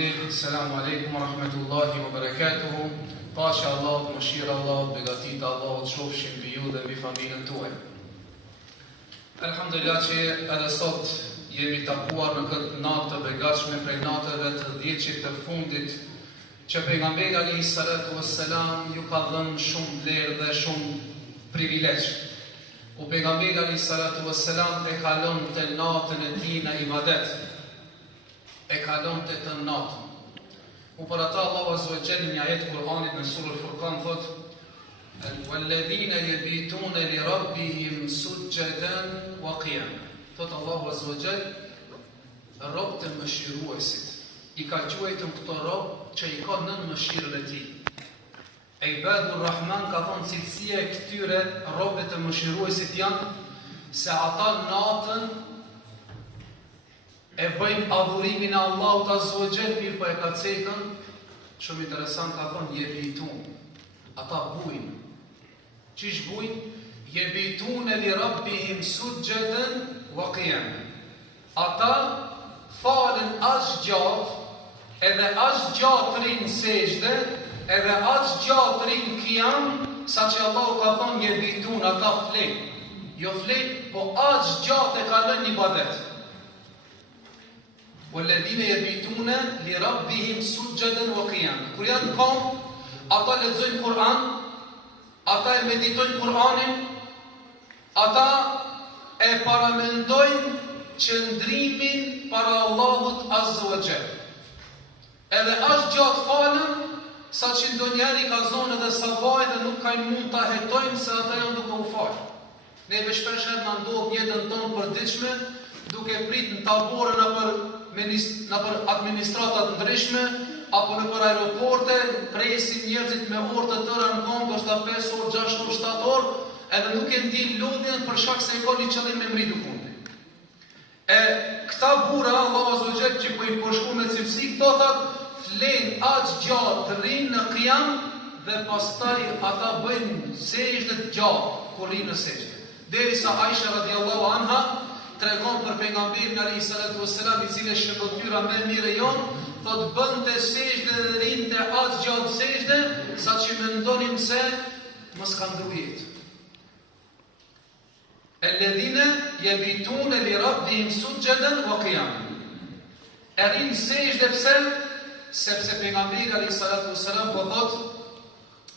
Përshëndetje, selamu alaikum wa rahmetullahi wa barakatuhu. Paqja e Allahut, mëshira e Allahut, begatita e Allahut qofshin mbi ju dhe mbi familjen tuaj. Alhamdulillah që edhe sot jemi takuar në këtë natë të begatshme prej natëve të 10 të fundit, që pejgamberi alayhi salatu wassalam ju ka dhënë shumë vlerë dhe shumë privilegj. U pejgamberi alayhi salatu wassalam e kalon të natën e tij në ibadet. E kalon të natën. U për ata Allahu azza wa jalla një ajet Kur'anit në surën Furqan thot: "Walladhina yabituna li rabbihim sujadan wa qiyama." Thot Allahu azza wa jalla, robët e mëshiruesit i ka quajtur këto robë që i ka nën mëshirën e tij. Ibadur Rahman ka thonë cilësia e këtyre robëve të mëshiruesit janë se ata natën e bëjmë adhurimin e Allahut azza wa jall, mirë po e ka cekën, shumë interesant ka thonë jebitun. Ata bujnë. Qish bujnë? Jebitun e li rabbihim sujadan wa qiyama. Ata falen as gjatë, edhe as gjatë rinë sejdë, edhe as gjatë rinë qiyam, sa që Allahu ka thonë jebitun, ata flenë. Jo flenë, po as gjatë e kalën një ibadet. Walladhina yabituna li rabbihim sujadan wa qiyama. Kur janë kom, ata lexojnë Kur'an, ata e meditojnë Kur'anin, ata e paramendojnë qëndrimin para Allahut azza wa jalla. Edhe as gjatë falën, sa që ndonjëri ka zonë edhe sabaj dhe nuk ka mund ta hetojnë se ata janë duke u falë. Neve shpesh na ndodh jetën tonë përditshme, duke prit në tabore nëpër administratat ndryshme, apo nëpër aeroporte, presin njerëzit me orë të tëra në këmbë, është 5 orë, 6 orë, 7 orë, edhe nuk e ndin lodhjen për shkak se e ka një qëllim me mritu fundin. E këta bura, Allahu azza wa jalla që po i përshkruan me cilësi, këto thotë, flen aq gjatë rinë në qiyam dhe pastaj ata bëjnë sejdë të gjatë kur rinë në sejdë. Derisa Aisha radhiyallahu anha tregon për pejgamberin alayhi salatu wassalam, i cili është shëndotyra më e mirë jonë, thotë bënte sejdë dhe rinte aq gjatë sejdë, saqë mendonim se mos ka ndrujet. Alladhina yabituna li rabbihim sujadan wa qiyama. Erin sejdë pse? Sepse pejgamberi alayhi salatu wassalam po thotë: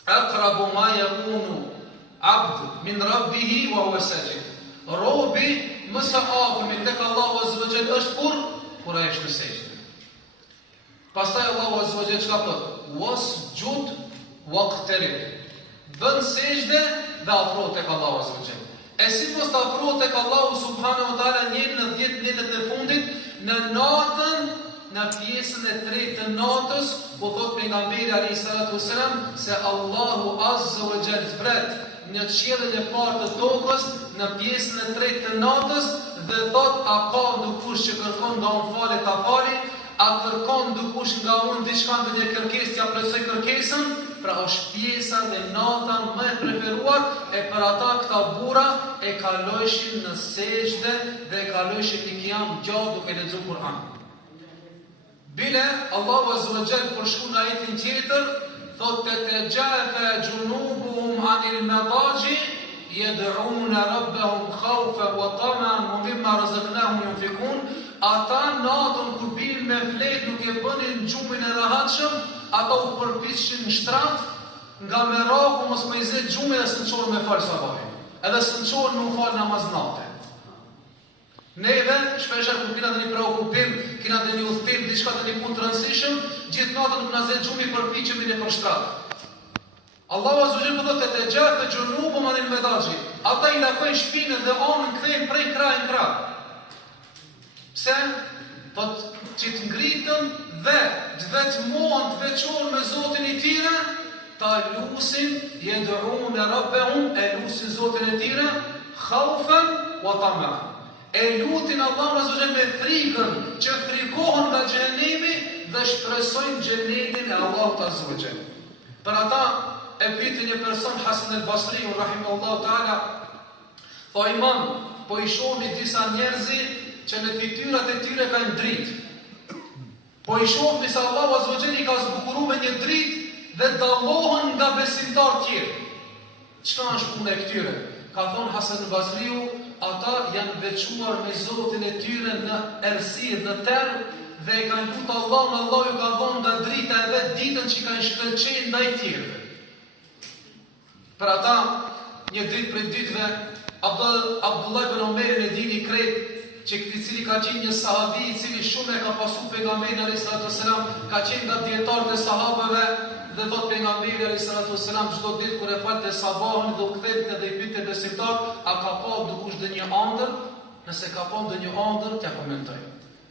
"Aqrabu ma yakunu 'abd min rabbih wa huwa sajid." Robi më së afërmi tek Allahu azza wa jalla është kur ai është në sejdë. Pastaj Allahu azza wa jalla çka thotë? "Wasjud waqtarib." Bën sejdë dhe afrohet tek Allahu azza wa jalla. E si mos të afrohet tek Allahu subhanahu wa taala njëri në 10 ditët e fundit, në natën, në pjesën e 3 të natës, ku thot pejgamberi alayhi salatu wasalam se Allahu azza wa jalla zbret në qiellin e parë të tokës, në pjesën e 3 të natës, dhe thot: "A ka ndukush që kërkon nga unë falë ta fali? A kërkon ndukush nga unë diçka ndonjë kërkesë t'ia plotësoj kërkesën?" Pra është pjesa dhe nata më e preferuar, e për ata këta burra e kalojshin në sejdë dhe e kalojshin në qiyam gjatë duke lexuar Kur'an. Bile Allahu azza wa jalla përshkruan ajetin tjetër, thotë: "Tatajafa junubuhum 'anil madaji yad'una rabbahum khawfan wa tama'an wa mimma razaqnahum yunfikun." Ata natën kur bin me fletë nuk e bënin gjumin e rahatshëm, ata u përpiqeshin në shtrat nga merakun mos më izet gjumi dhe s'në çorën me fal sabahin. Edhe s'në çorën me fal namaz natë. Neve shpesh kur kena një preokupim, kena një udhtim, diçka të një punë të rëndësishëm, gjithë natën nuk na zet gjumi, përpiqemi në përshtrat. Allahu azza wa jalla thotë: "Tatajafa junubuhum 'anil madaji." Ata i lakojnë shpinën dhe anën kthejnë prej krah në krah. Pse? Thotë që të ngritën dhe të vetmohen të veçohen me Zotin e tyre, ta lusin, yad'una rabbahum, e lusin Zotin e tyre, khawfan wa tama'an. E lutin Allahun azza wa jalla me frikën, që frikohen nga xhenemi dhe shpresojnë xhenetin e Allahut azza wa jalla. Për ata e pyeti një person Hasan al-Basri rahimahullahu taala, po imam, po i shohni disa njerëzi që në fytyrat e tyre kanë dritë. Po i shohni se Allahu Azza wa Jalla i ka zbukuruar me një dritë dhe dallohen nga besimtarë tjerë. Çka është puna e këtyre? Ka thonë Hasan Basriu, ata janë veçuar me Zotin e tyre në errësirë, në terr, dhe e kanë lutur Allahun, Allahu ju ka dhënë nga drita e vet ditën që kanë shkëlqyer ndaj tjerëve. Për ata, një ditë prej ditëve, Abdullah ibn Omerin e dini krejt, që këti cili ka qenë një sahabi i cili shumë e ka pasu pejgamberin alayhis salam, ka qenë nga dietarët e sahabeve, dhe thot pejgamberi alayhis salam çdo ditë kur e falte sabahun dhe u kthente dhe i pyete besimtar, a ka pa dikush ndonjë ëndër? Nëse ka pa ndonjë ëndër, t'ia komentoj.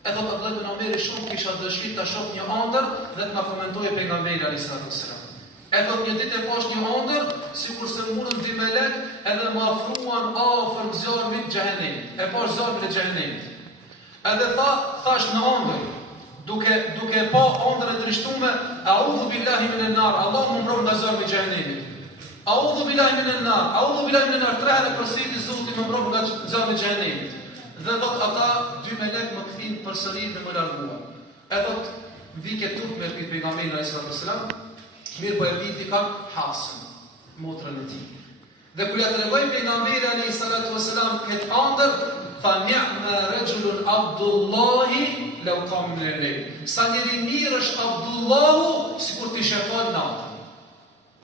E thot Abdullah ibn Omeri shumë kisha dëshirë ta shoh një ëndër dhe t'na komentojë pejgamberi alayhis salam. E thot një ditë e pash një ëndër, sikur se mundën dy melek edhe më afruan afër zjarmit xhehenemit. E pash zjarmin e xhehenemit. Edhe thash në ëndër, duke pa ëndrën e trishtuar, a'udhu billahi minan nar, Allahu më mbroj nga zjarmi i xhehenemit. A'udhu billahi minan nar, a'udhu billahi minan nar, tre herë përsëri Zoti më mbroj nga zjarmi i xhehenemit. Dhe thot ata dy melek më kthin përsëri dhe më larguan. E thot vike turp me pejgamberin alayhis salam. Mirë po e viti kam Hasën, motrën e tij. Dhe kur ja tregoi pejgamberi alayhis salam këtë ëndër, tha ni'ma rajulun Abdullahi law qam min al-layl. Sa njëri mirë është Abdullahu sikur ti shefal natën.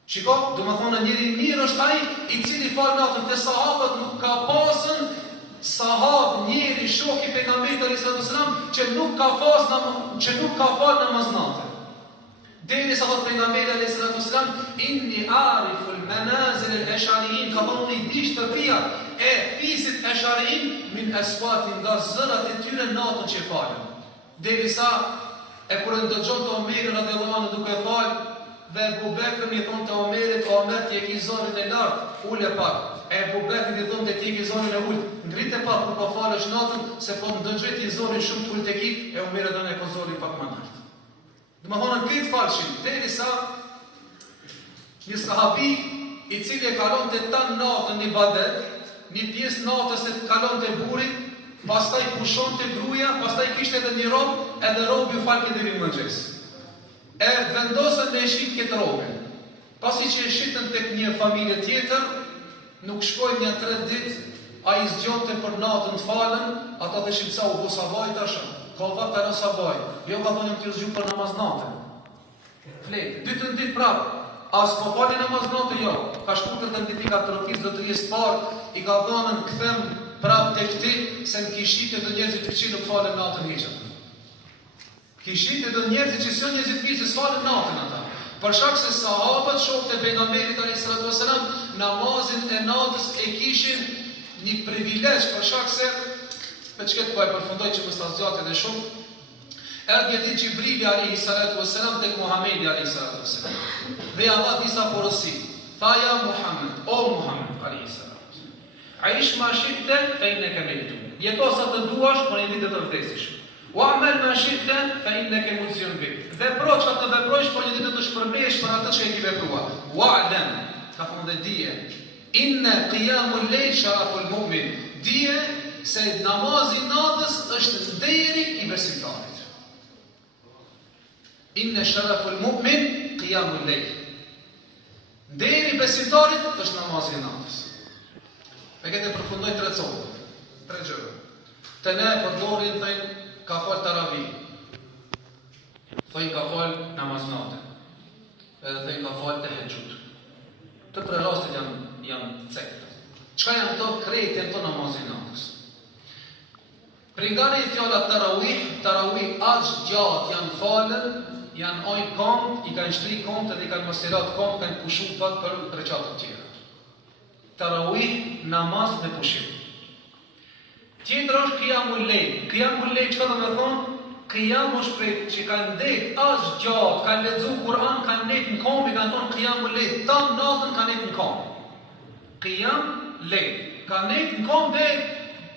Shiko, do të thonë njëri mirë është ai i cili fal natën, te sahabët nuk ka pasën sahab njëri shoku i pejgamberit alayhis salam që nuk ka fal namaz natën. Deri sa thot pejgamberi alayhis salam, inni arifu al-manazil al-ash'ariyin, ka thonë i di shtëpiat e fisit ash'ariyin min aswatin, nga zërat e tyre natën që falen. Deri sa e kur e dëgjon të Omerin radhiyallahu anhu duke fal, dhe Abu Bekri i thonë të Omerit, o Omer ti e ke zorin e lartë, ule pak. E Abu Bekri i thonë ti e ke zorin e ulët, ngritë pak kur po falësh natën, se po ndëgjoj ti zorin shumë të ulët e ki, e Omeri thonë e po zorin pak më lart. Dhe më thonë në këtë falshin, deri sa një sahabi i cili e kalon të tanë natën një badet, një pjesë natës e kalon të burit, pastaj pushon të gruja, pastaj kishte edhe një rob, edhe robi u falke dhe një mëngjes. E vendosën me e shqit këtë robin. Pasi që e shqitën të një familje tjetër, nuk shkojnë një 3 ditë, a i zgjonte për natën të falen, ata dhe shqipsa u bosa vaj të ashëm. Ka vat të nësa vaj, jo ka thonë t'ju zgju për namaz natën. Fletë, dytën ditë prapë, as po fali namaz natën, jo. Ka shkurtër të nditi ka të rëkis zotërijës parë, i ka thonë në këthem prapë të këti, se në kishit e do njerëzit të këqi nuk falen natën hiqëm. Kishit e do njerëzit që së njerëzit këqi se s'falen natën ata. Për shak se sahabët shokët e pejgamberit alayhis salam, namazin e natës e kishin një privilegj, për shak se me çket po e përfundoj që mos ta zgjatet edhe shumë. Erdhi te Xhibrili alayhis salam tek Muhamedi alayhis salam. Dhe ja dha disa porosi. Tha ja Muhammed, o Muhammed alayhis salam. Aish ma shi'ta fa innaka maytun. Jeto sa të duash, por një ditë të vdesish. Wa'mal ma shi'ta fa innaka mujziyun bi. Vepro çka të veprosh, por një ditë të shpërblihesh për atë që e ke vepruar. Wa'lam, ka thonë dhe dije. Inna qiyamul layl sharaful mu'min. Dije se namazi natës është deri i besimtarit. Inna sharaful mu'min qiyamul layl. Deri i besimtarit është namazi natës. Me këtë përfundoj 3 copë, 3 gjëra. Të ne përdorin thënë ka fal taravih. Thënë ka fal namaz natën. Edhe thënë ka fal tahajjud. Të 3 rastet janë cekta. Çka janë to krejt janë to namazin natës. Pringane i fjallat tarawih aq gjatë janë falen, janë ojnë kom, i kanë shtri kom, edhe i kanë mësirat kom, kanë pushu pak për reqatët tjera. Tarawih, namaz dhe pushim. Tjetër është qiyamul lejl. Qiyamul lejl çfarë do të thonë? Qiyam është prej që kanë ndet aq gjatë, kanë lexuar Kur'an, kanë ndet në kom, i kanë thonë qiyamul lejl. Tan natën kanë ndet në kom. Qiyam lejl. Kanë ndet në kom dhe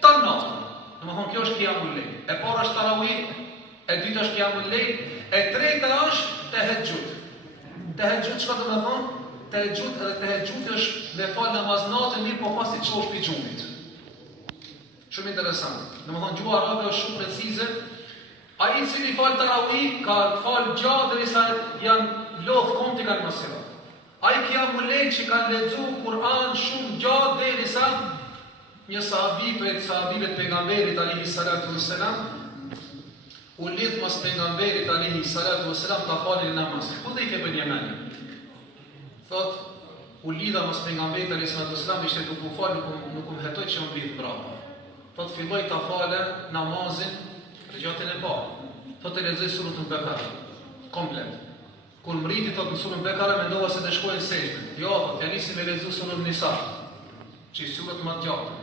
tan natën. Domethënë kjo është qiyamul lejl. E para është tarawih, e dyta është qiyamul lejl, e treta është tahajjud. Tahajjud çfarë do të thonë? Tahajjud edhe tahajjud është me fal namaz natën mirë po pasi çosh pi xhumit. Shumë interesant. Domethënë gjuha arabe është shumë precize Ai i cili falë tarawih, ka falë gjatë derisa janë lodhë konti kanë masirat. Ai qiyamul lejl që kanë lexu Kur'an shumë gjatë derisa një sahabi për sahabive të pejgamberit alayhi salatu wassalam u lidh mas pejgamberit alayhi salatu wassalam ta falin namaz. Ku dhe i ke bën Yemeni? Thot, u lidha mas pejgamberit alayhi salatu wassalam ishte duke u fal, nuk u hetoj që u lidh brapa. Thot, filloi ta falë namazin rëgjatën e parë. Thot, e lexoi surën Bekara komplet. Kur mriti thot në surën Bekara mendova se të shkojnë sejdë. Jo, thot, ja nisi me lexu surën Nisa, që surët më të gjatë.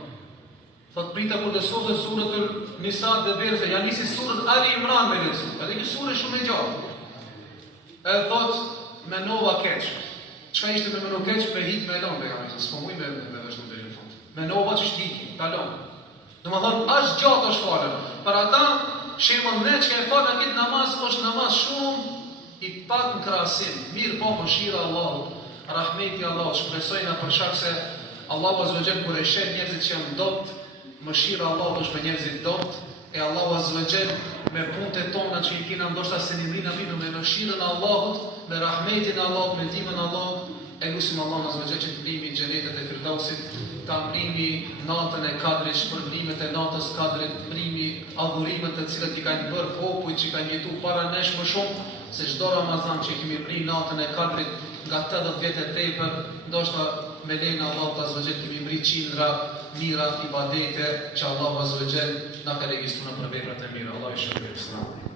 Thot, prita kur të sozë surët Nisa dhe Berze, ja nisi surët Ali Imran me lexu. Edhe një surë shumë e gjatë. Edhe thot, menova keq. Çka ishte me menu keq? Me hit me elon, s'po muj me vazhdu deri në fund. Menova që është hiki, kalon. Domethënë, as gjatë është falën. Për ata, shembull ne që e falë këtë namaz është namaz shumë i pak në krahasim. Mirë po mëshira e Allahut, rahmeti i Allahut, shpresojna për shkak se Allahu azza wa jall kur e sheh njerëzit që janë dopt, mëshira e Allahut është me njerëzit dopt, e Allahu azza wa jall me punët tona që i kena ndoshta se nimrin me mëshirën e Allahut, me rahmetin e Allahut, me ndihmën e Allahut, e lutim Allahun azza wa jall që të blimi xhenetet e Firdausit, ta mbrimi natën e Kadrit, shpërblimet e natës Kadrit, mbrimi adhurimet të cilat i kanë bërë popujt që kanë jetuar para nesh më shumë se çdo Ramazan që kemi bërë natën e Kadrit nga 80 vjet e tepër, ndoshta me lejen e Allahut azza wa jall kemi bërë qindra mira ibadete që Allahu azza wa jall na ka regjistruar për veprat e mira. Allahu i shpërblet.